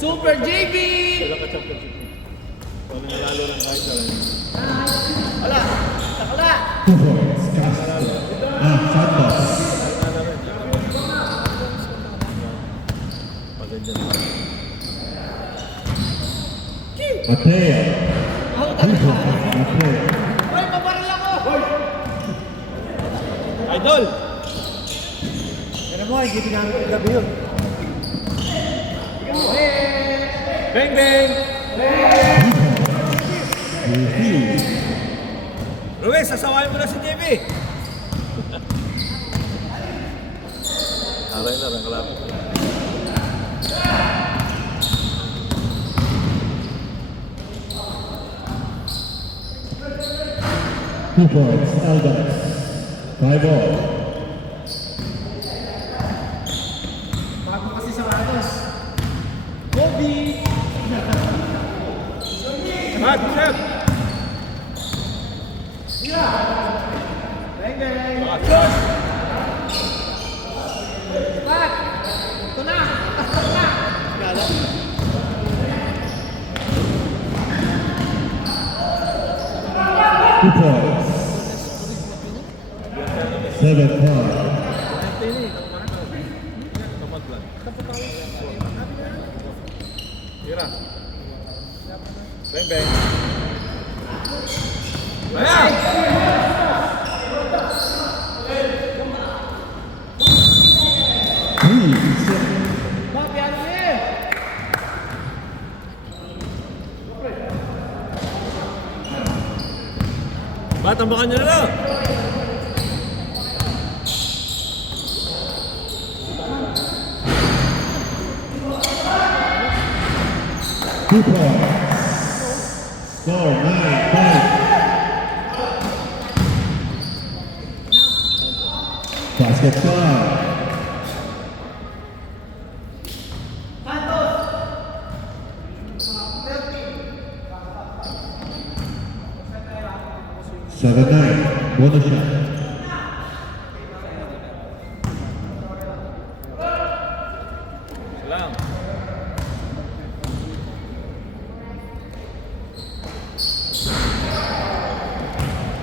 Super JB! Wala ka championship. Wala nanalo ng kahit na lang. Wala! Wala! 2 points, Castro. Santos. Paganda na. Mateo. 2 points, Mateo. Hoy, mabaril ako! Idol! Yan mo, hindi namin ang gabi yun. Bang bang! Ruiz, sasawahin mo na si JB! Aray na lang, kalapit. Two points, Aldas. 5-all. Bago kasi sa Matos. Kobe! Mat, chef! Bang, bang! Bakit? Pat! Ito na! Ito na! Two points. 7-5. Tira. Bang bang. Ayan! Babian niya! Batambakan nyo na lang! Two points. Score 9-5. Basket 5. Seven nine, bonus shot. Lang.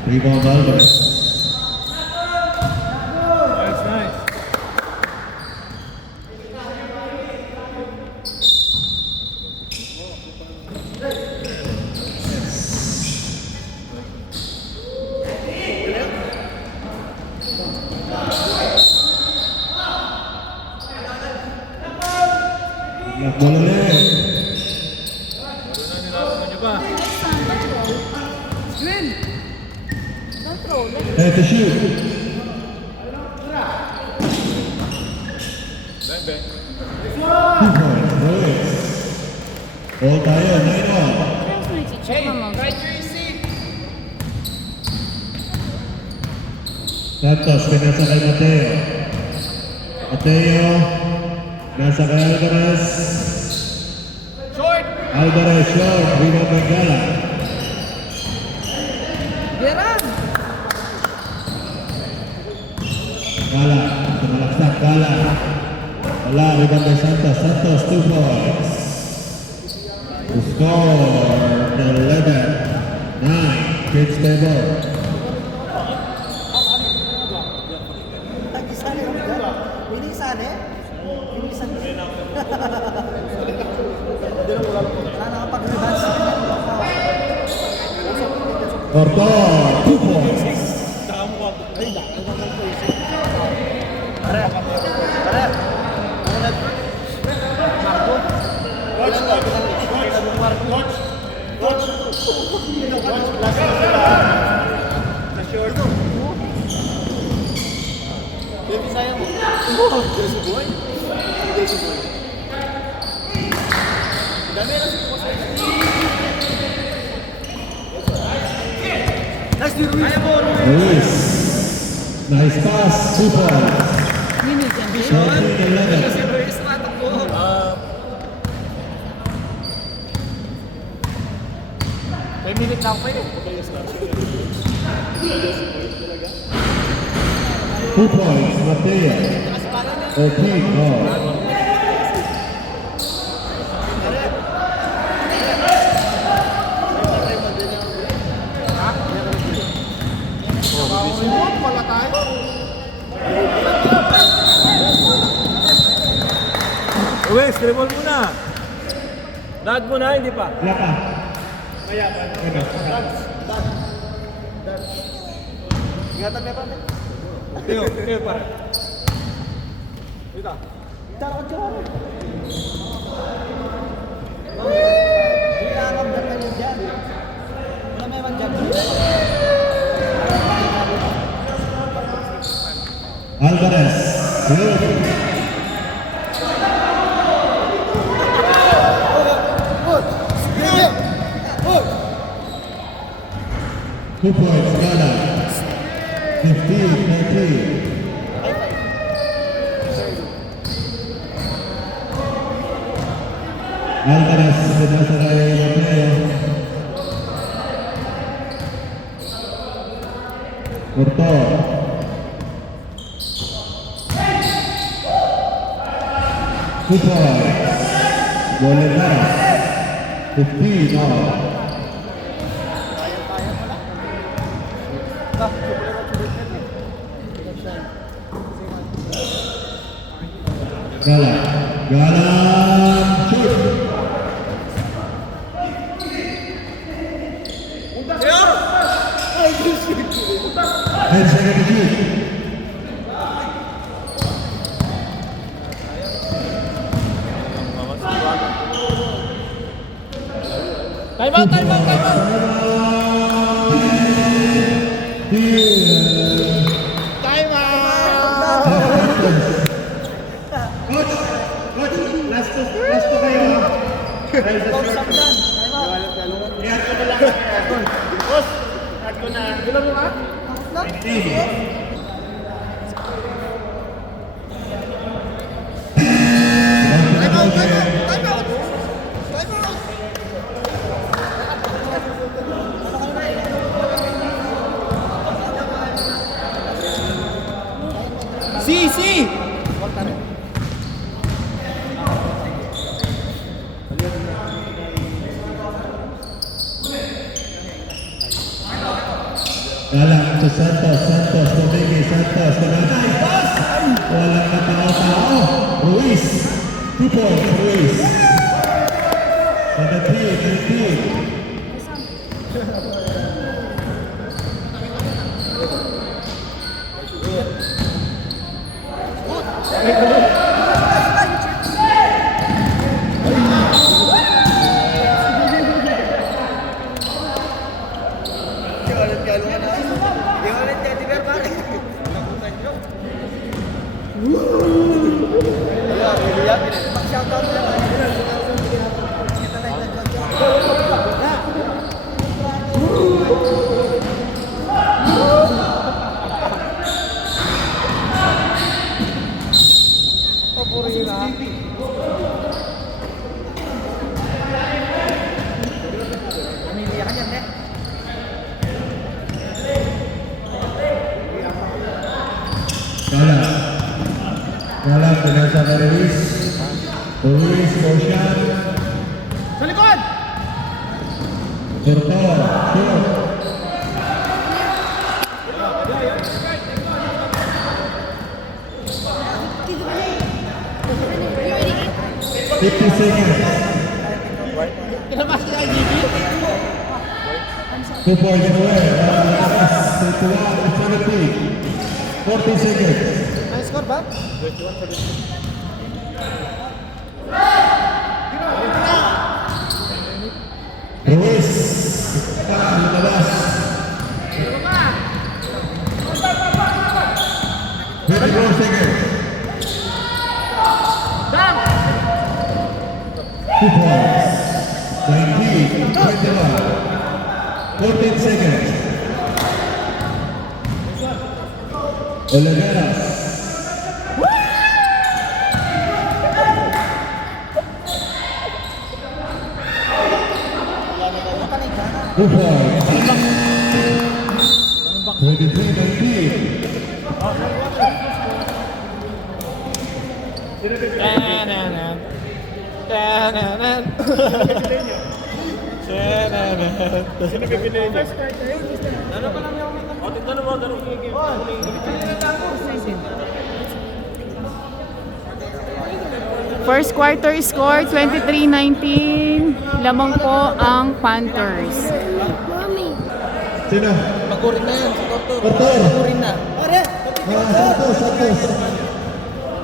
Rebound Alvarez. Nice, nice. Bola ulit. Nilaban nyo pa. Green! Don't throw. And to shoot. Bang bang. 2 points, Ruiz. All tayo, 9-all. Hey, right your seat! Santos, pinasa kay Mateo. Mateo, nasa kay Alvarez. Short! Alvarez, short. Rebound ng Gala. Geran! Gala, tumalaksak, Gala. Wala, rebound ng Santos. Santos, 2 points. To score, 11-9. Kids table. Tag-isa na yung gala. Minisan eh? Minisan eh? Wala nakapag-revans. Corto, 2 points. Ay, dahil naman po isip. Pare! Pare! Ano na? Marco? Watch! Watch! Watch! Na-short. Baby, sayang mo. Desi boy? Desi boy. Dami na si Kusa. Nice, Ruiz. Ruiz. Nice pass, 2 points. Vision. 13-11. Kasi Ruiz matakbo. May minute lang pa yun. 2 points, Mateo. Kasi parang na. OP, ball. Boys, dribble muna. Dad muna, hindi pa. Wala pa. Ingatan niya pa. Tiyo, para. Dito. Tara ko dyan. Kailangan ba tayo dyan? Wala may mag-jump. Alvarez. Good. Sige! 2 points, Ghana. 15-19. Alvarez sinasaraya yung player. Porto. Two points. Bolivar. 15 now. Galang. Galang. Shoot. And second shoot. Time out, time out, time out. Time out! Coach, last to kayo. Coach, stop dyan. Time out. Iyan ko na lang. Boss, start ko na. Bilang mo ka? Time out! Time out! Time out! Time out! Si! Galang to Santos, Dominguez, Santos, Taganay, pass! Walang katao-tao. Ruiz, 2 points, Ruiz. 17-19. Galang pinasa ke Ruiz. Ruiz, Boshan. Sa likod! Porto, shoot. Fifty seconds. Kinabas ka, Gigi? 2 points away. 21-17. 40 seconds. Nice score ba? Ruiz. Lumabas. 24 seconds. 2 points. 19-21. 14 seconds. Oliveras. Two points. 23-19. Tananan. Tananan. Tananan. Sino pipiliin niyo? Ano pa lang yung... O, tignan mo, tanong ko yung game. First quarter score, 23-19. Lamang po ang Panthers. Sino? Magurin na yan, si Tortor. Tortor. Magurin na. Pare! Santos.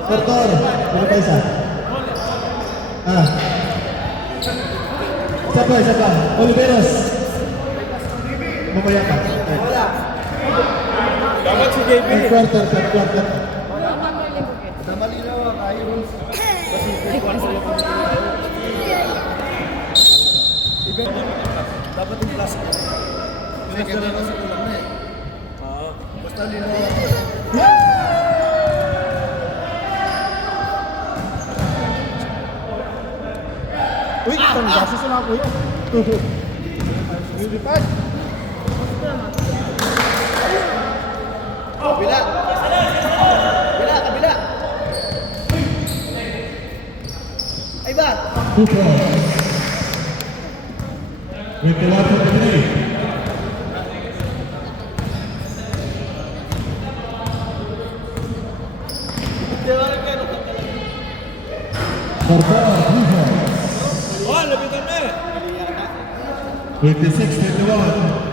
Tortor. Sino pa isa? Isa pa. Oliveros. Mamaya ka. Dapat si JB. Third quarter. Namalinaw ang ayaw. Dapat yung plus. Kasi kanina sa ulam na eh. Basta linaw. Uy, isang basis na ako yun. Lilipad. Kabila! Kabila! Ay ba? 2 points. With the last of the play. Tortor, 3 points. Oh, lapitan na eh. With the 6:51.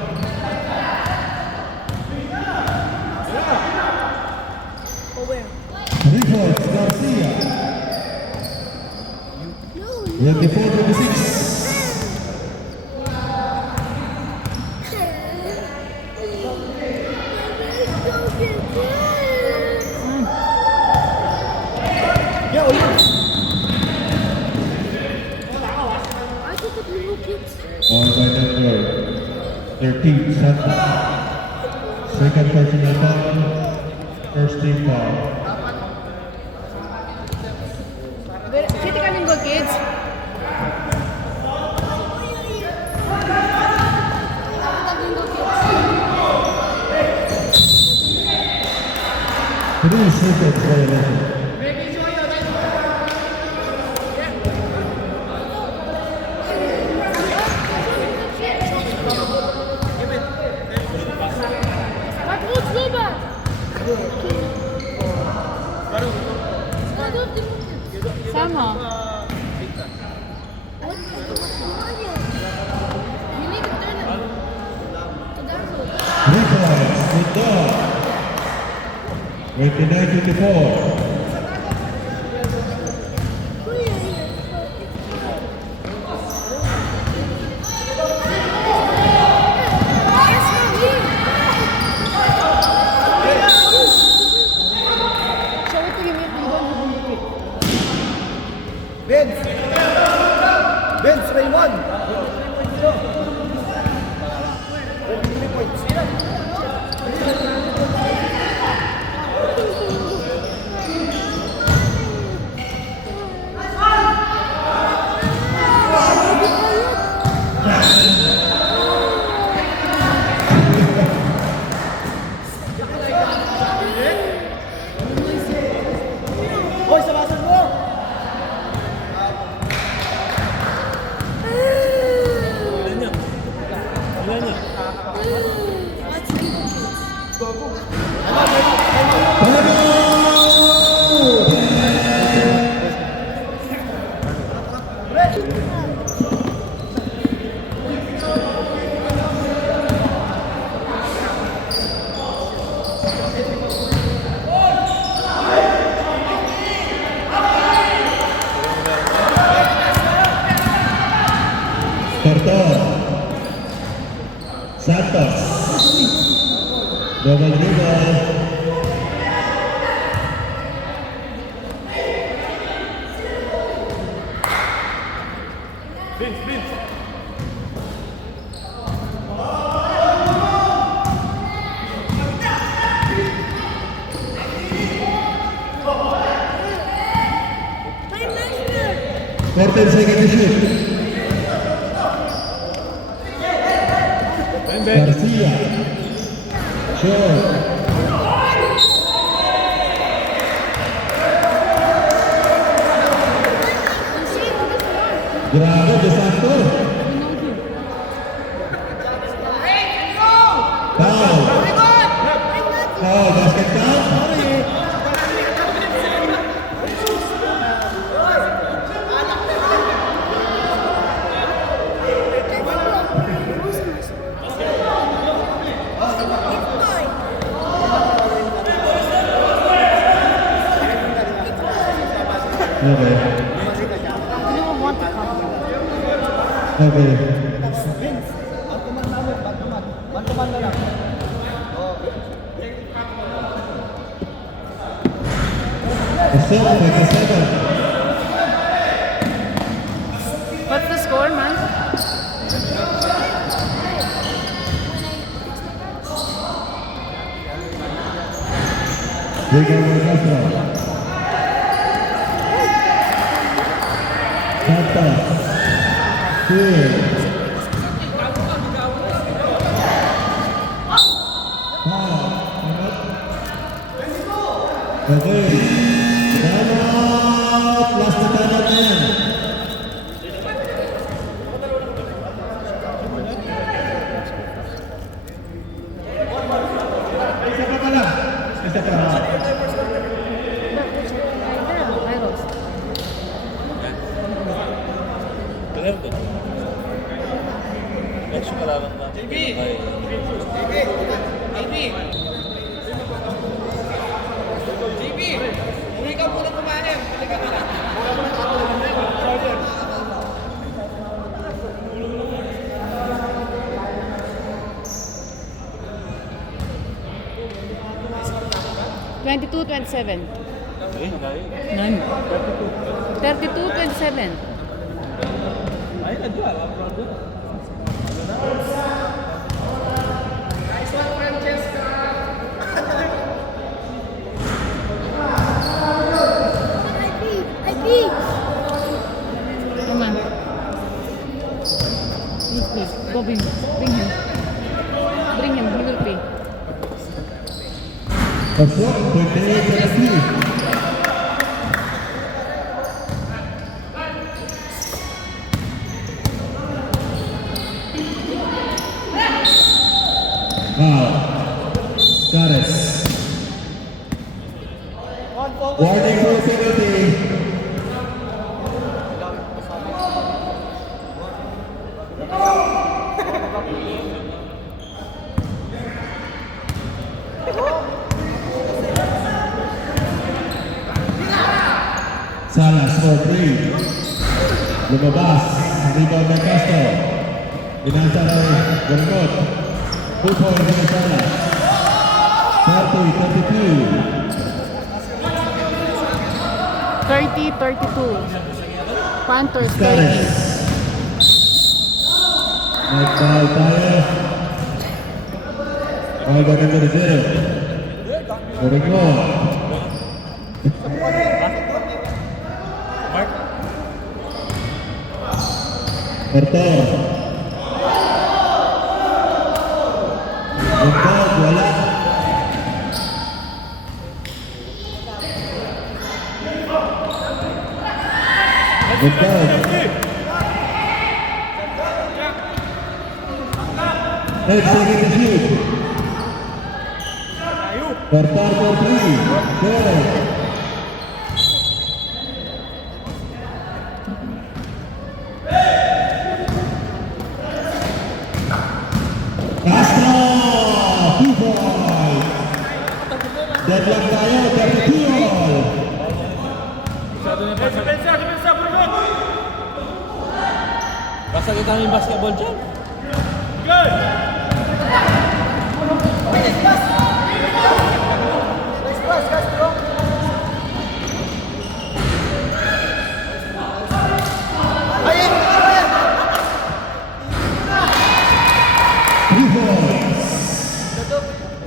Three points, Garcia. With the 4:56. Ball by number 13, Santos. Second personal foul, first team foul. City kaming goal, kids. Three seconds violation. Sama. Three points, with dog. With the 9:54. Benz Raymond! Hoy, sabasan mo! Ilan niya? Tortor. Santos. Double dribble. Vince. Tortor second to shoot. Garcia. Short. Grabe, De Santos. Foul. Foul, basket count. Okay. You don't want to come. Okay. Bantuman namin, bantuman. Bantuman na lang. Stop, 27. What's the score, man? Ricardo Castro. Santos. Field. Okay. Timeout. Last na timeout na yan. Isa pa pala. Isa pa. I lost. Ganun ko. Next ka lang na. JB! Uwi ka muna kumain. Halika ka na. 22-27. Eh, dahil. None. 32-27. Ay, nadyo. Alam ko doon. I beat. Come on. Please, go bring him. Bring him. Bring him. He will pay. That's what, 28-23. Status. Warning for penalty. Salas for 3. Lumabas. Rebound ng Castro. Binansa ng Gargot. 2 points ng Salas. 30-32. 30-32. Panthers 30. Status. Nag-foul tayo. Foul ba ng 0? Kuring mo. Portor. Portor, wala. Portor. 8 seconds to shoot. Portor for 3. Good. Castro! 2 points! Deadlock tayo, 32 all! Basta kita yung basketball dyan. Points.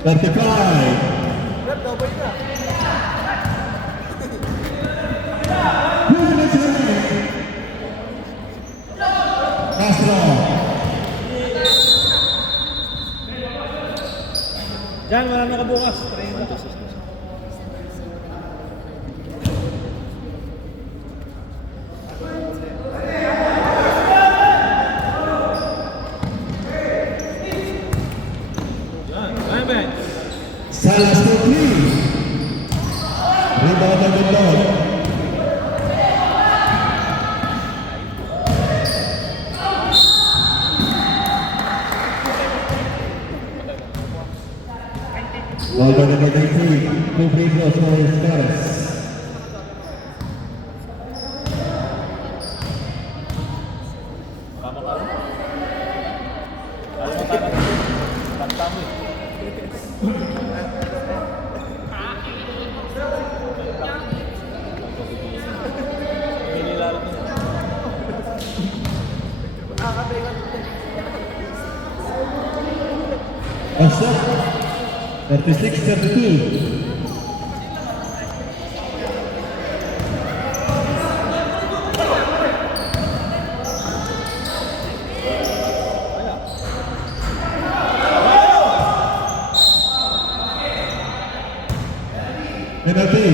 35. Castro. Diyan, wala na kabukas. Salas for 3. Rebound ng Bindor. Ball by number 19. 2 free throws for Status. Pasok. 36-32. Penalty.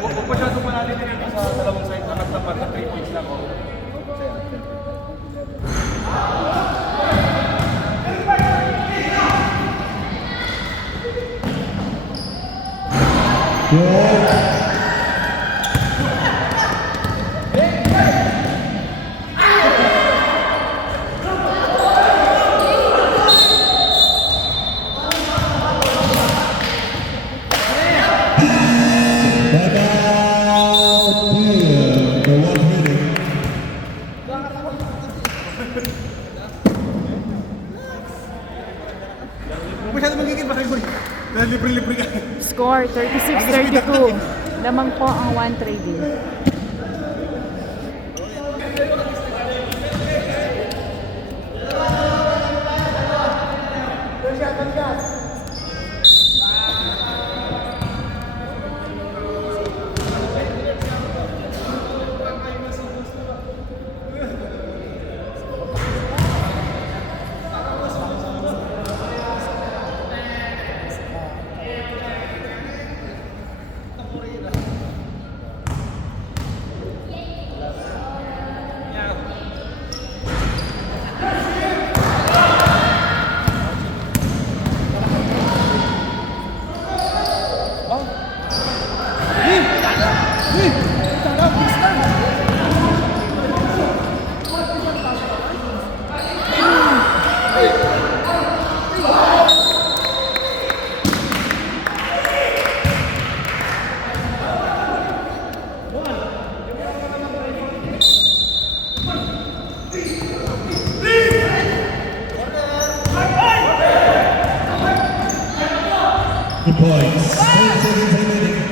Huwag masyadong malalim din ito sa dalawang side na nagtapat na 3 points lang. Good. Dugout player, the one hitting. Masyadong magiging bakal mo. Libre-libre ka. Score 36-32. Lamang po ang 1 trading. Good points. 10 seconds remaining.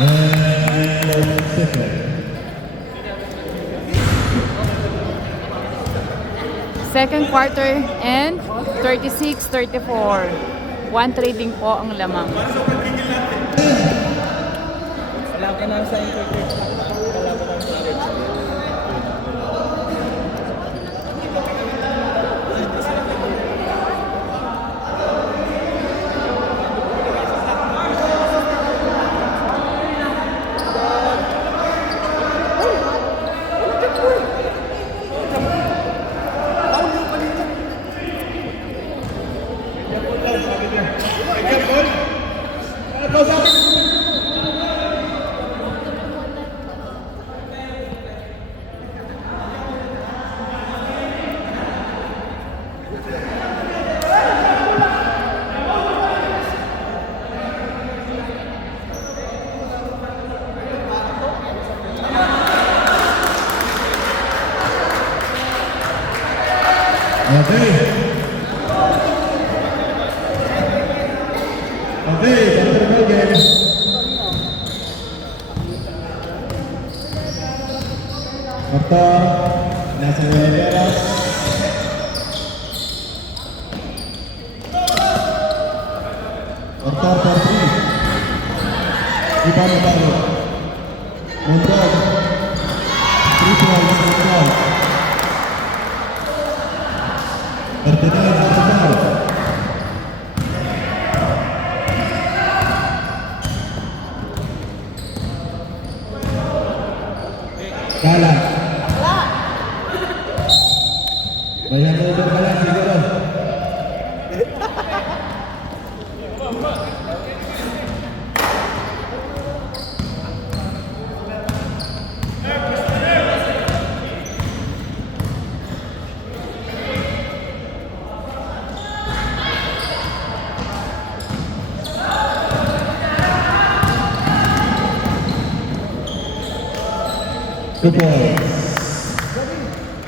And Second quarter and 36-34. 1 trading po ang lamang. Wala ka na sa internet. Wala ka na sa internet. Motor, nasa Oliveros. Motor for 3. Iba Navarro. Motor. 3 points, Motor. Pertenece a Motor. Kalah. Banyak over kalah siguro. 2 points.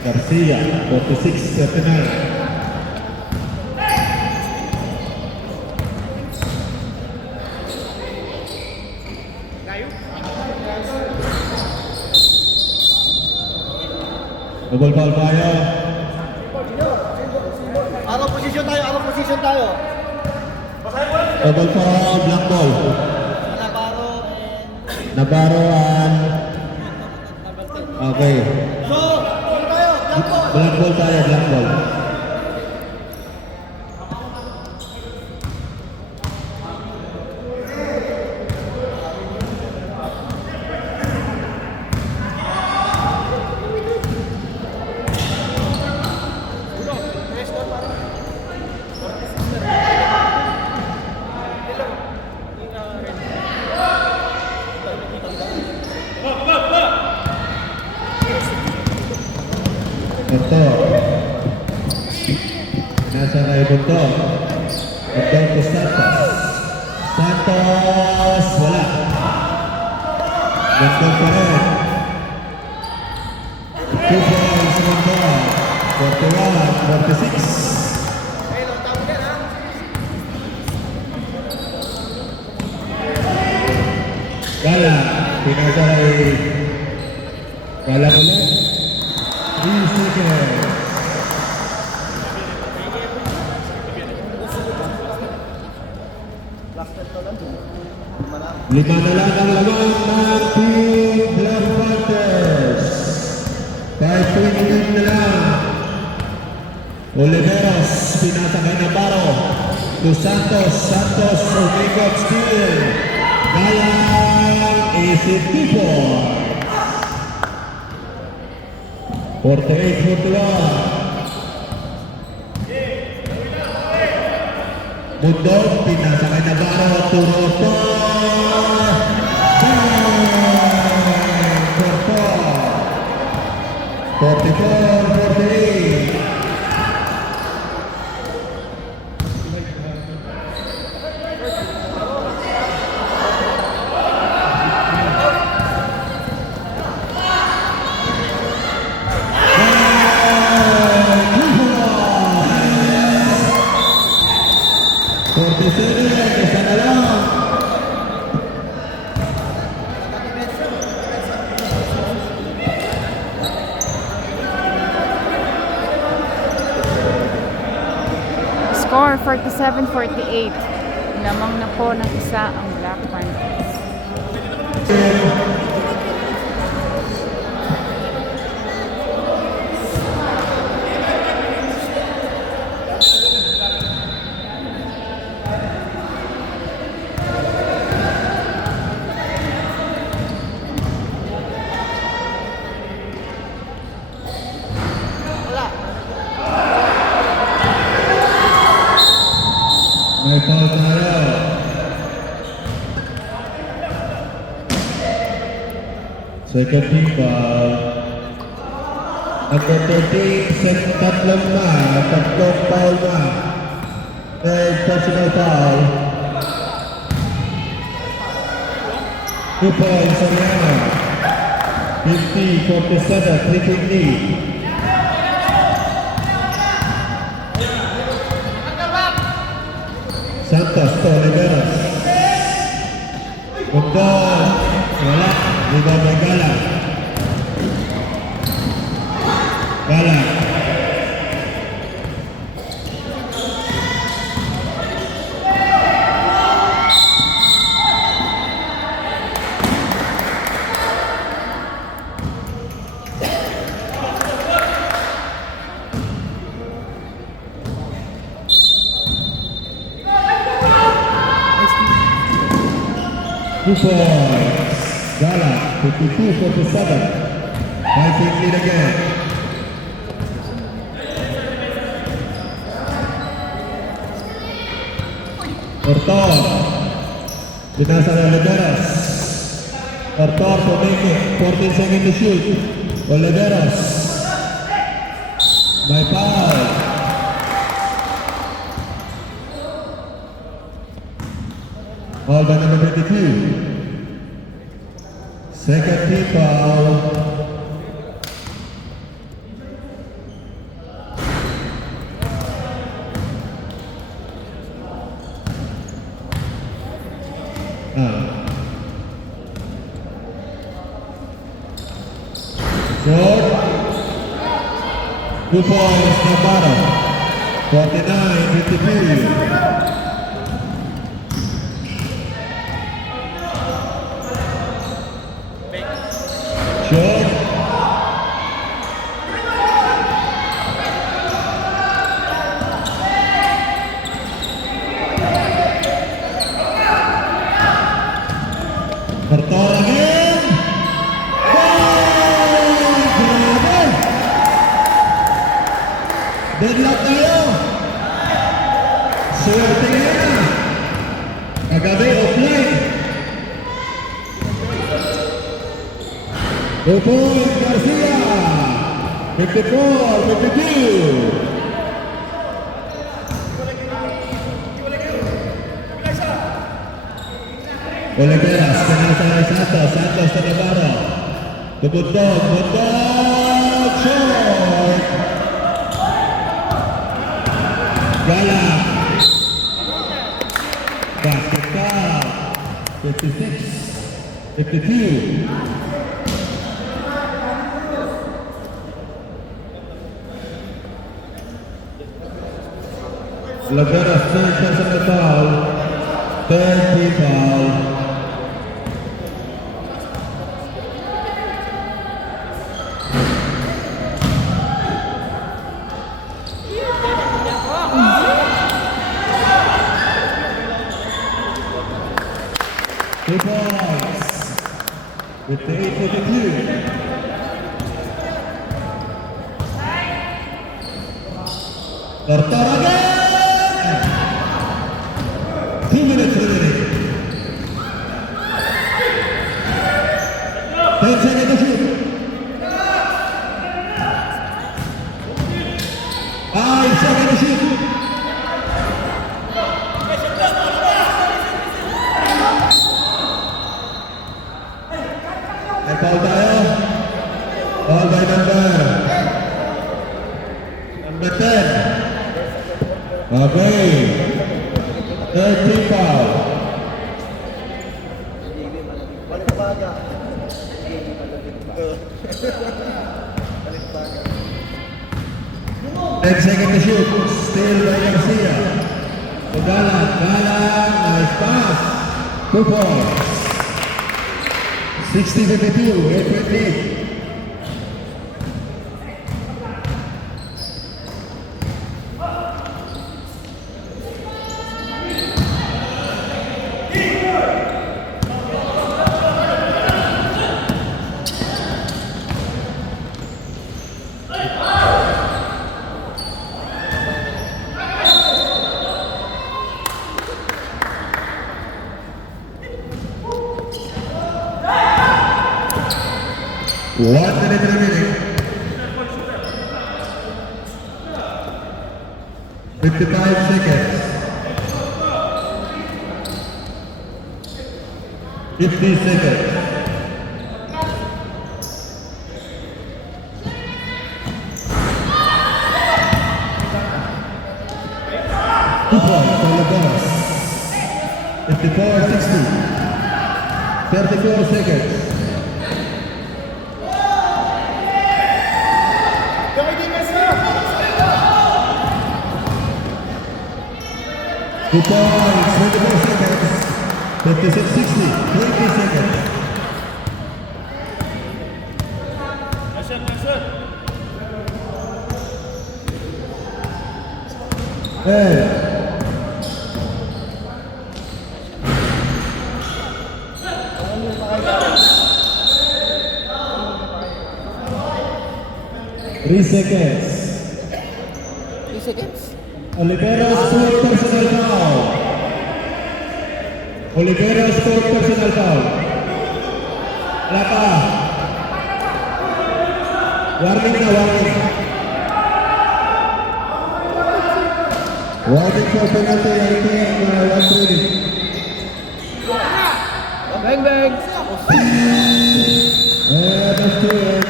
Garcia, 46-39. Double ball tayo. Anong posisyon tayo? Anong posisyon tayo? Double ball, black ball. Navarro Navarro and... Okay. So, ano tayo? Blanco! Black ball tayo, black ball. Ito. Nasa na ibon to. Ito to Santos. Santos, wala. Ito pa rin. 2 points Rondo. 41-46. Gala, pinasa ay Gala ulit. 3 seconds. Lima na lang ang laman ng Team Black Panthers. 5-20 na lang. Oliveros, pinasa kay Navarro. To Santos, Santos, umikot still. Galang, isip tipo. 48-41. Mundog, pinasa kay Navarro, Turoto. Bang! 44-48. Isa na lang. Score 47-48. Lamang na po ng isa ang Black Panthers. May foul tayo. Second team foul. Number 13, set tatlong na. Tatlong foul na. Third personal foul. 2 points on Yana. 50-47, 3-point lead. Santos to Oliveros. Mundo. Wala. Rebound by Gala. Gala. Two points. Gala, 52-47. 5-point lead again. Ortor. Binasa na Oliveros. Ortor to make it. 14 seconds to shoot. Oliveros. May foul. Foul by number 22. Second team foul. Short. 2 points, Navarro. 49-52. Short. Bertolak again. Grabe. Deadlock tayo. Swerte ngayon na. Kagabi offline. 2 points, Garcia. 54-52. Oliveras, kenal sa Santos sa Navarro. Tubundog, short. Galak. Basket foul. 56-52. Oliveras, third personal foul. Third team foul. Two points with the 8-52. Tortor again! 2 minutes remaining. 10 seconds to shoot. 5 seconds to shoot. May foul tayo. Foul by number 10. Okay. 30 foul. Ten seconds to shoot. Still by Garcia. So Galang, nice pass. 2 points. 60-52, 8-28. One minute remaining. 55 seconds. 50 seconds. Two points for Lagonas. 54-60. 34 seconds. Two points, 24 seconds. 56-60, 20 seconds. Hey. Three seconds. Oliveras scored personal foul. Oliveras scored personal foul. Wala pa. Warning na, warning. Warning for penalty, I think, 1-3. Bang bang! That's good.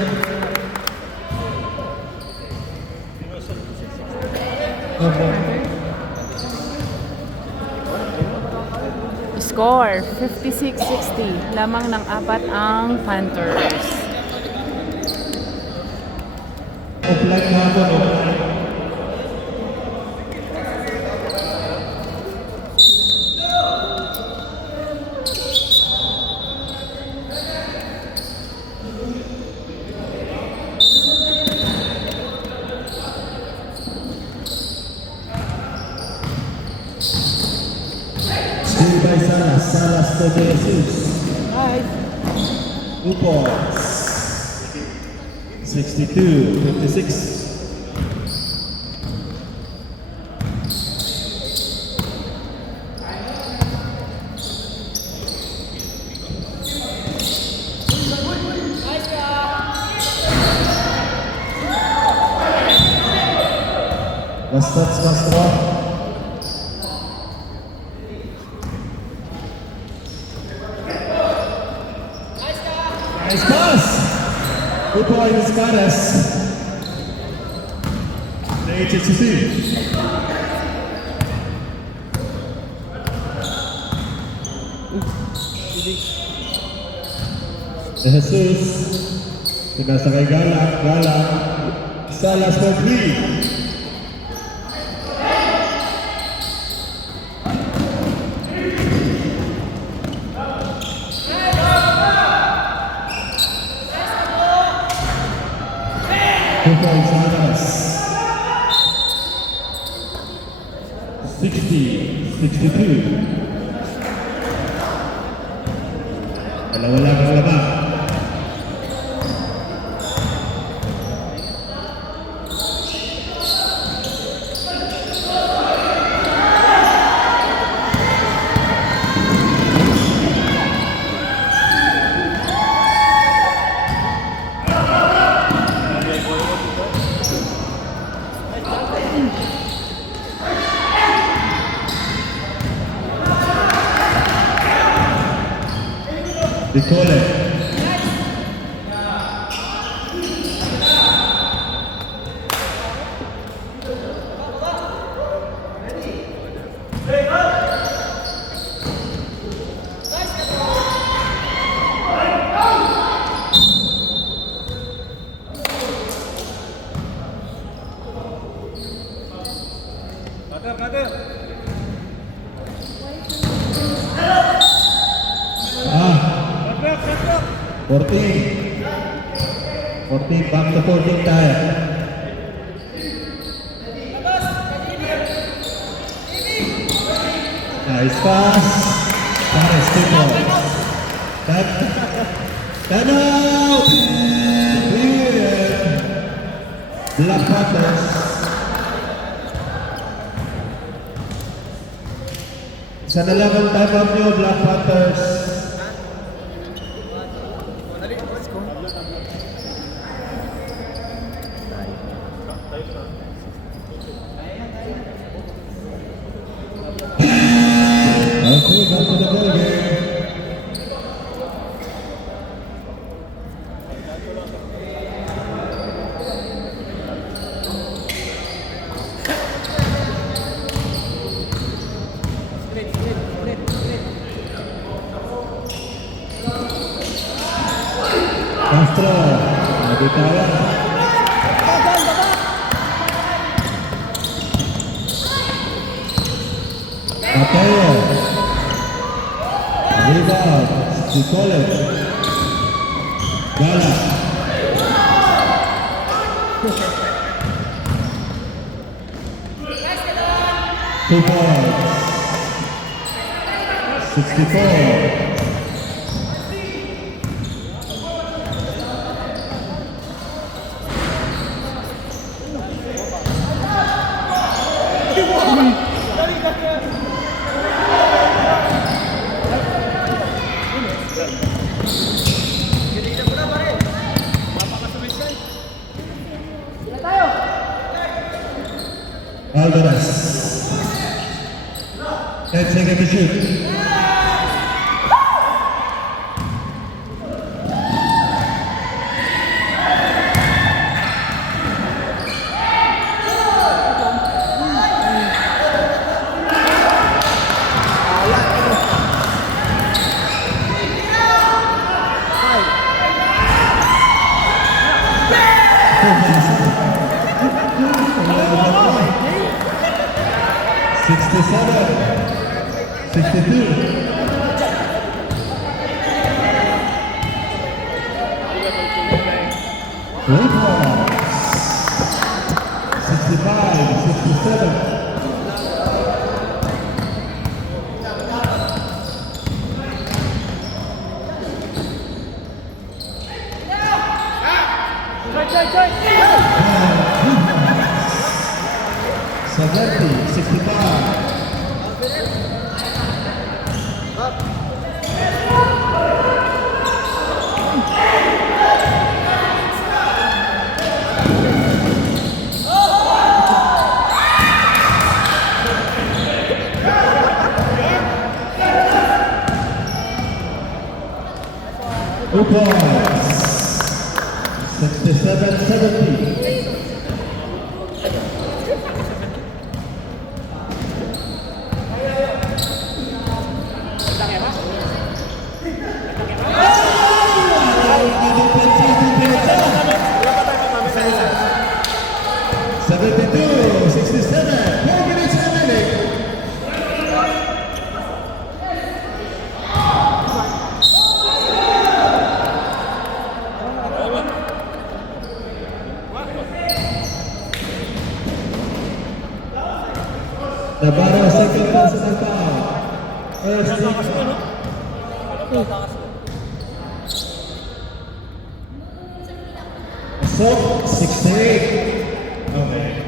Score 56-60. Lamang ng 4 ang Panthers. Offline hapon, offline. Steal by Salas. Salas to the assist. Nice. 2 points. 62-56. Bastats Castro. Nice pass! 2 points, Caras. 8-62. Jesus. Pinasa kay Galak. Galak. Salas for 3. Salas. 60-62. Dalawa lang ang laban. Nicole. Brother. 14. 14, back to 14 tayo. Nice pass. Pares, 2 points. Time out! Clear. Black Panthers. Isa na lang ang time out nyo, Black Panthers. Okay, back to the ball game. Castro, nagitawa. Mateo. Rebound, Nicole. Gala. Two points. 64. Alvarez. 10 seconds to shoot. 62. Reports 65, 67. Sagati, 65. Upos 67-70. Navarro, second personal foul. First team foul. Assault, 68. Okay.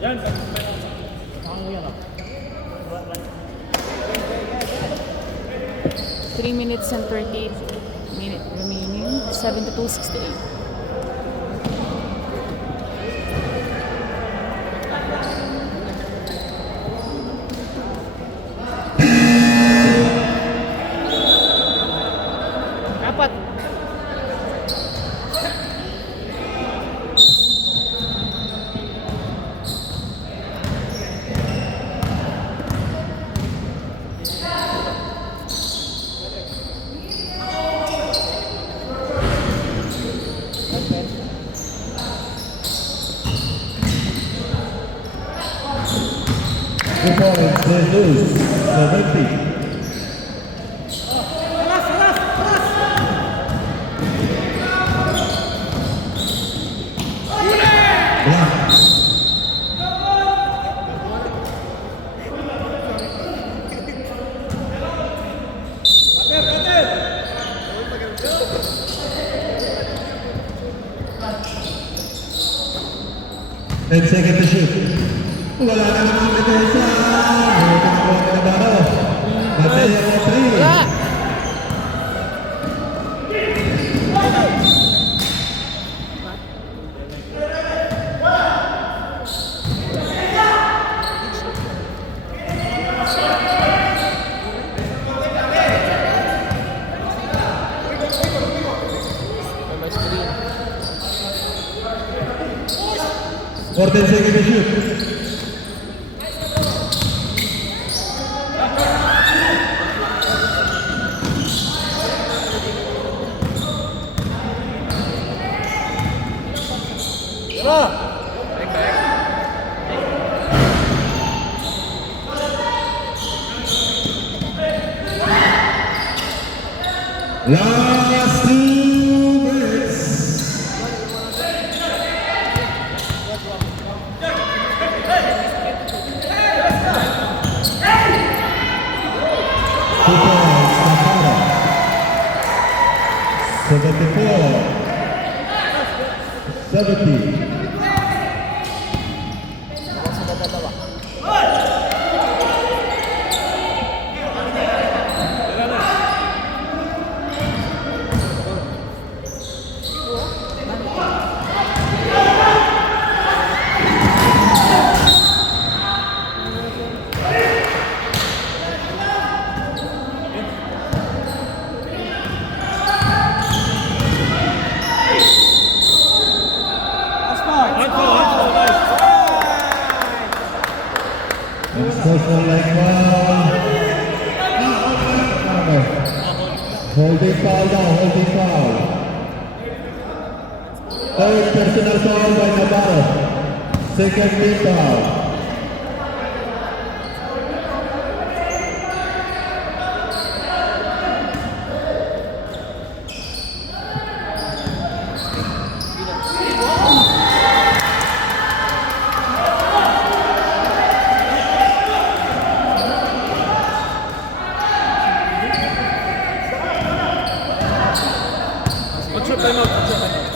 Yan. 3 minutes and 38 minutes remaining. 72-68. Apat. Two points, they lose. 70. Black. Ten seconds to shoot. Wala na naman depensa. Pinakuha ka na Navarro. Mateo na 3. For 10 seconds to shoot. Last 2 minutes. Two points, Navarro. 74-70. foul. Holding foul now, holding foul. Third personal foul by Navarro. Second team foul. Control timeout. Control timeout.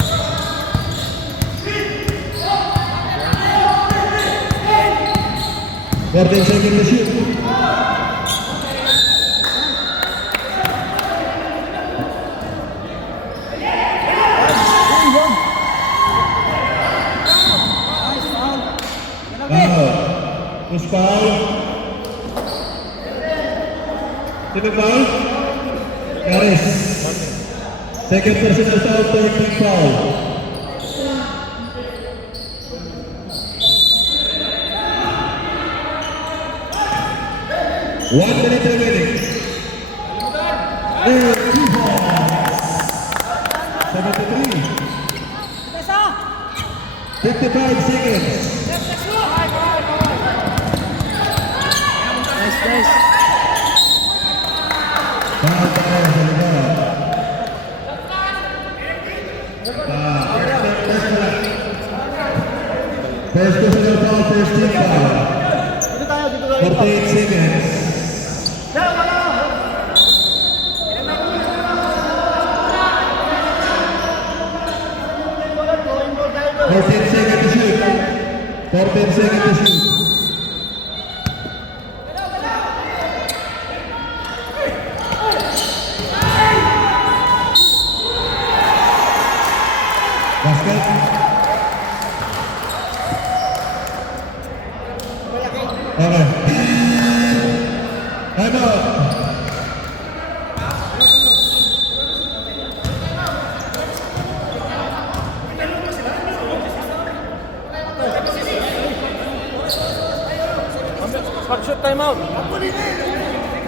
14 seconds to shoot. Foul. Who's foul? Sino foul? Garis. Second personal foul, third team foul. One minute remaining. And 2 balls. 73. 55 seconds. Nice. Foul tayo sa lugar. First personal foul, first team foul. Dito tayo. 48 seconds. Fourteen seconds to shoot. 14 seconds to shoot. Basket. Okay. Time out. Pag-shoot timeout.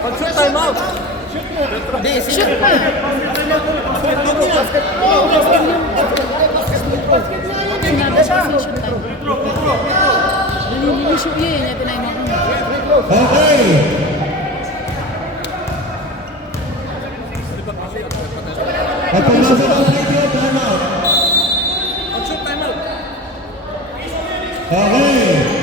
Pag-shoot timeout. Shoot pa! Sinabi siya sa shoot time. Nalilisyo yun, ito na yung Okay. At pumasok ang free throw, time out. Pag-shoot timeout. Okay.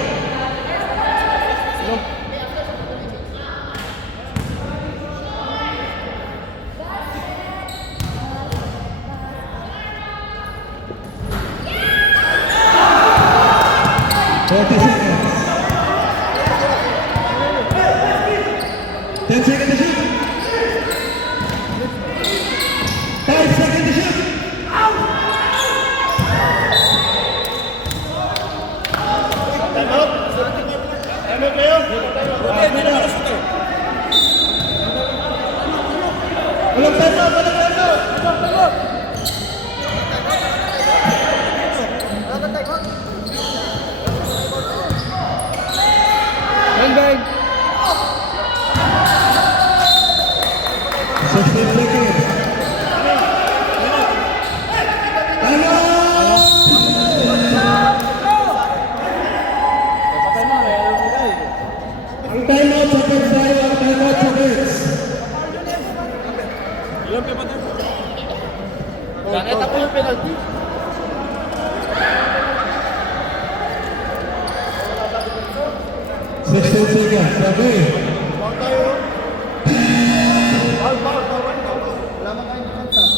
Forty seconds. 10 seconds to shoot. 5 seconds to shoot. Walang time out. Bang. 16 seconds. Time out. Ang time out sa Birds tayo, ang time out sa Birds. Ilan pa ba ito? Nakita ko yung penalty. 16 seconds. Okay. Bang tayo. Bang. Wala man tayong defense.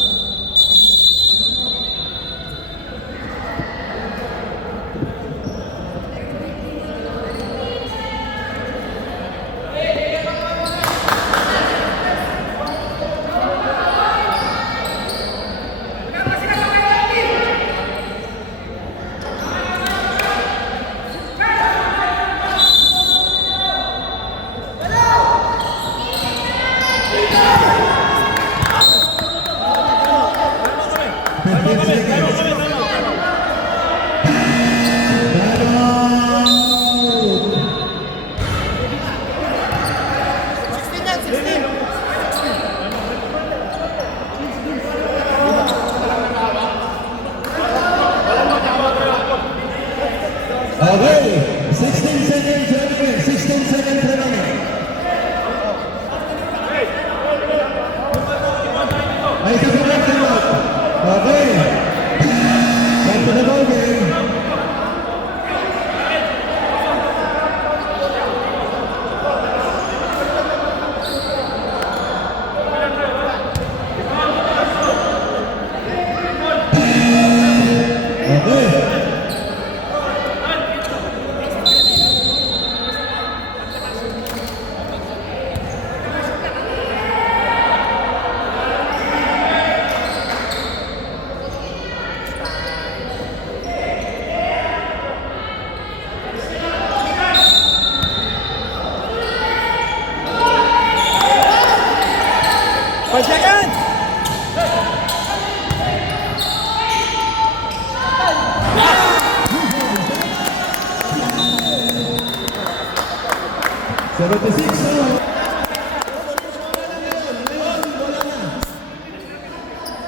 5 seconds!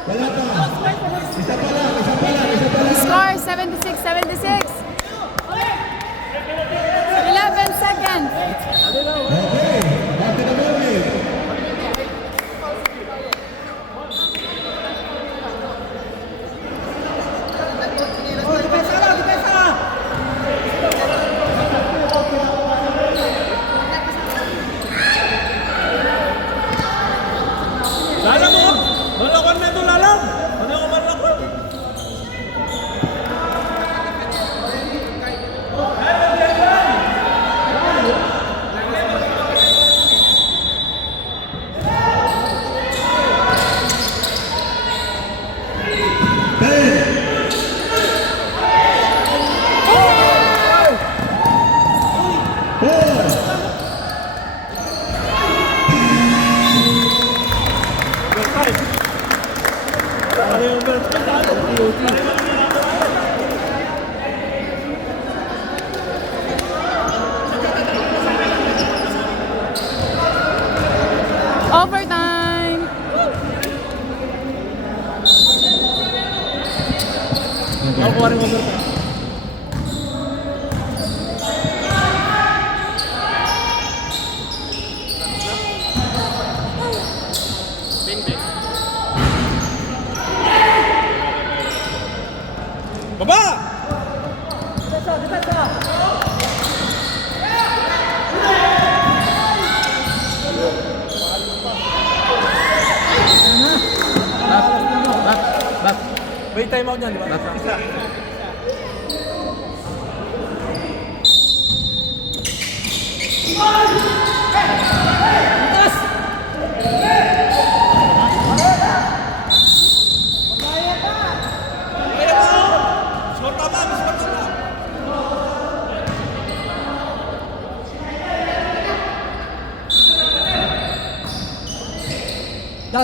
Wala pa. Isa pa lang. Score 76-76. 11 seconds. Okay, back to the ball game. Lalam mo! Malakon na ito, lalam! Ano yung malakon? Ano yung Overtime. Ako kuha rin overtime. Baba! Back. May time out niyan, di ba? Isa.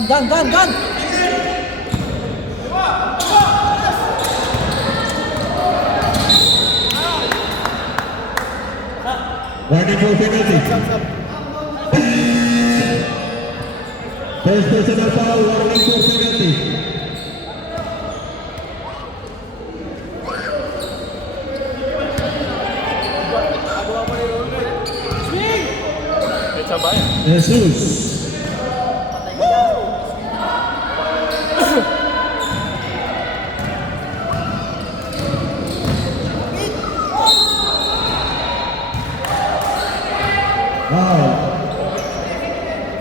Gan! Warning for penalty. First personal foul, warning for penalty. Jesus.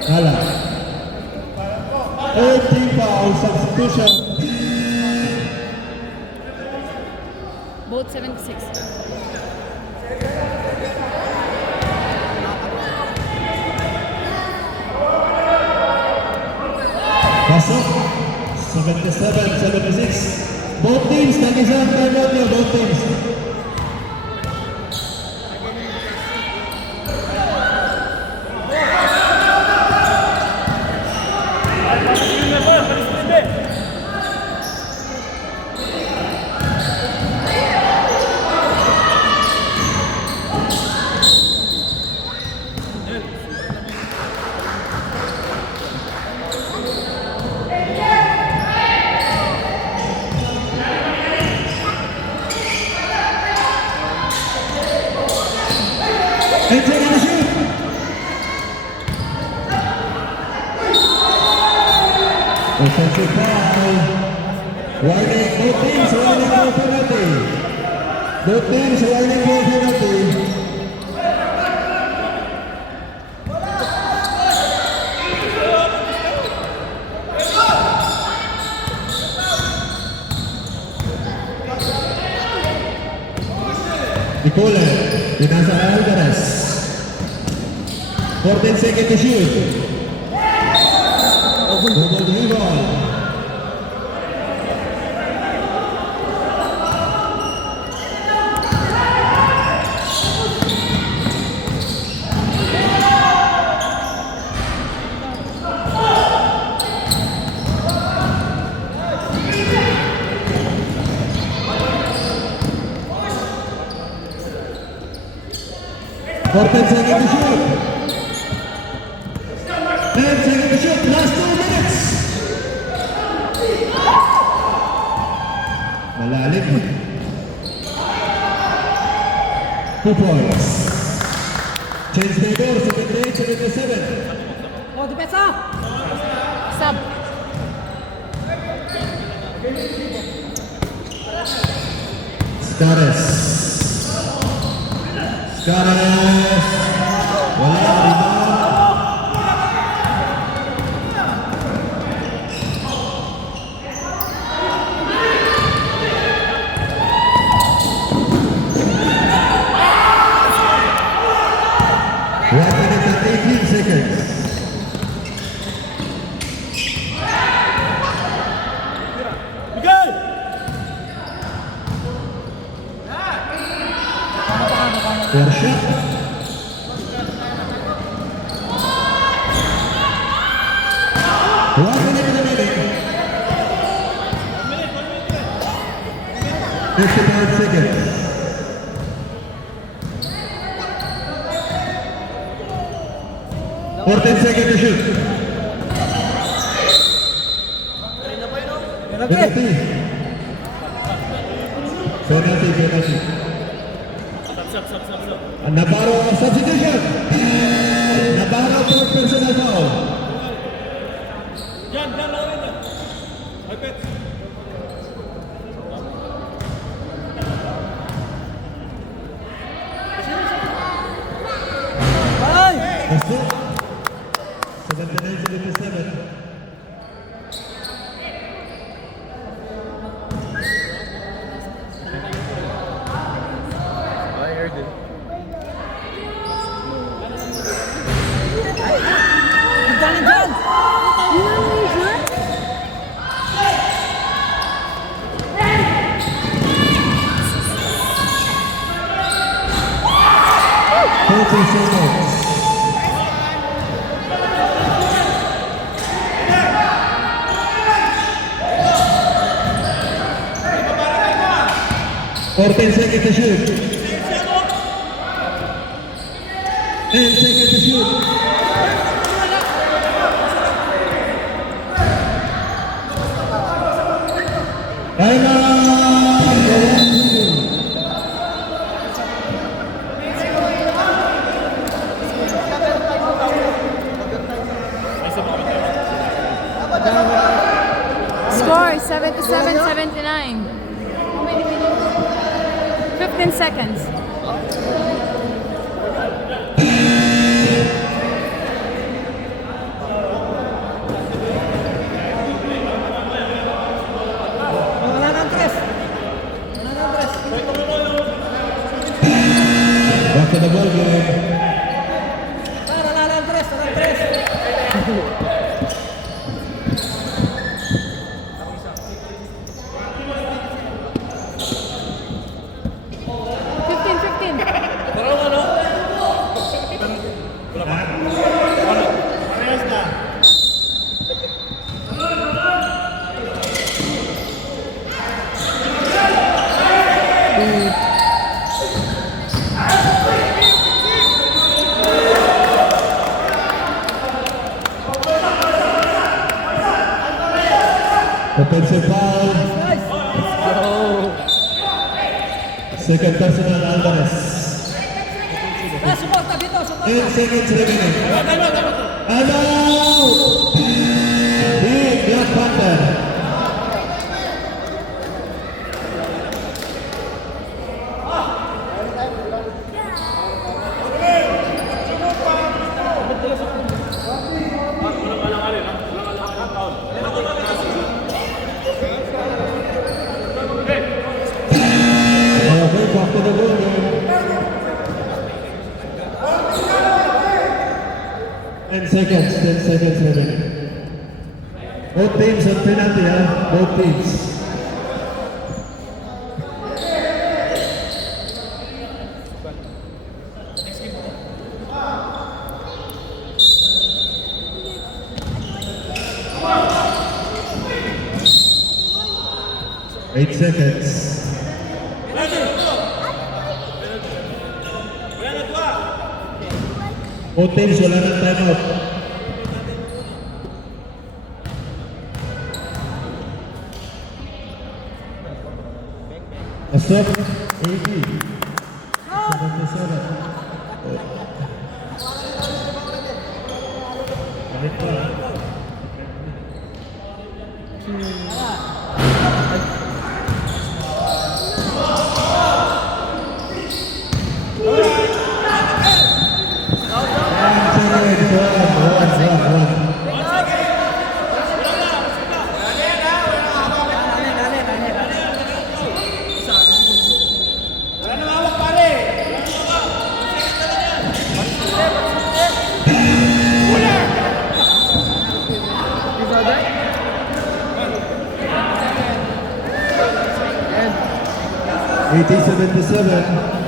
Kala. 18 foul substitution. Both 76. Pasok. 77-76. Both teams, nag-isang timeout niyo, both teams. And taking the shoot. Offensive foul. Warning, both teams warning for penalty. Both teams warning for penalty. Nicola, pinasa kay Alvarez. 14 seconds to shoot. Double dribble. 10 seconds to shoot. 10 seconds to shoot. Last 2 minutes. Malalim. 2 points. Change favor, 78-77. Oh, depensa! Sub. Scares. Scares. Wala, rebound. One minute and 18 seconds. Miguel! Fair shot. One minute remaining. 55 seconds. 14 seconds to shoot. Penalty. Penalty. Navarro substitution. Navarro for personal foul. Yan, lawin yan. Malpet. Ay! That's it. 79-77. Dali dyan! Thirty seconds. Fourteen seconds to shoot. 10 seconds to shoot. Time out. Score 77-79. 15 seconds. Wala nang tres. Wala nang tres. Back to the ball game. Wala nang tres. Wala nang tres. 15. Parang ano? Parehas na. Offensive foul. Second personal Alvarez. Ah, suporta dito, suporta. 10 seconds remaining. Ano? Big Black Panther. Okay, back to the ball game. 10 seconds remaining. Both teams on penalty, huh? Both teams. Eight seconds. Wala na 2. Both teams, wala nang timeout. Asok, AB. 77. Balik pa. Is that it? 1877.